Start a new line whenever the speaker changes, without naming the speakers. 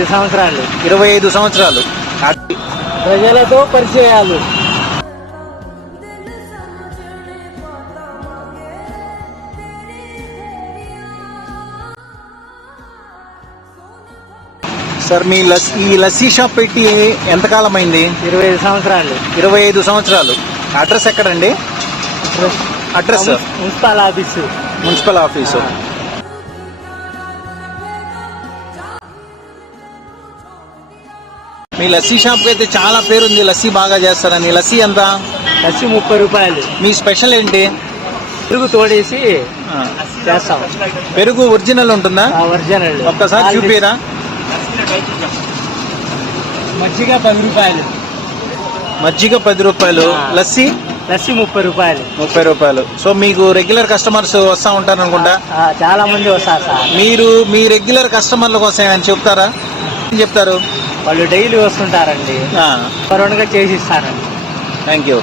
ఐదు సంవత్సరాలు.
ఇరవై ఐదు సంవత్సరాలు
ప్రజలతో పరిచయాలు.
సార్ మీ లస్ ఈ లస్సీ షాప్ పెట్టి ఎంతకాలం అయింది
ఇరవై ఐదు సంవత్సరాలు.
ఇరవై ఐదు సంవత్సరాలు. అడ్రస్ ఎక్కడండి? Address?
Municipal office.
Municipal office. మీ లస్సీ షాప్కి అయితే చాలా పేరుంది లస్సీ బాగా చేస్తారని. లస్సీ ఎంత?
లస్సి ముప్పై రూపాయలు.
మీ స్పెషల్ ఏంటి?
పెరుగు తోడేసి చేస్తాం.
పెరుగు ఒరిజినల్ ఉంటుందా?
ఒరిజినల్.
ఒక్కసారి చూపిరా.
మజ్జిగ పది రూపాయలు.
మజ్జిగ పది రూపాయలు. లస్సీ?
లస్సి ముప్పై రూపాయలు.
ముప్పై రూపాయలు. సో మీకు రెగ్యులర్ కస్టమర్స్ వస్తూ ఉంటారు అనుకుంటా
చాలా మంది వస్తారు సార్.
మీరు మీ రెగ్యులర్ కస్టమర్ల కోసం చెప్తారా? ఏం చెప్తారు?
వాళ్ళు డైలీ వస్తుంటారండి. రెండుగా చేసి ఇస్తారండి.
Thank you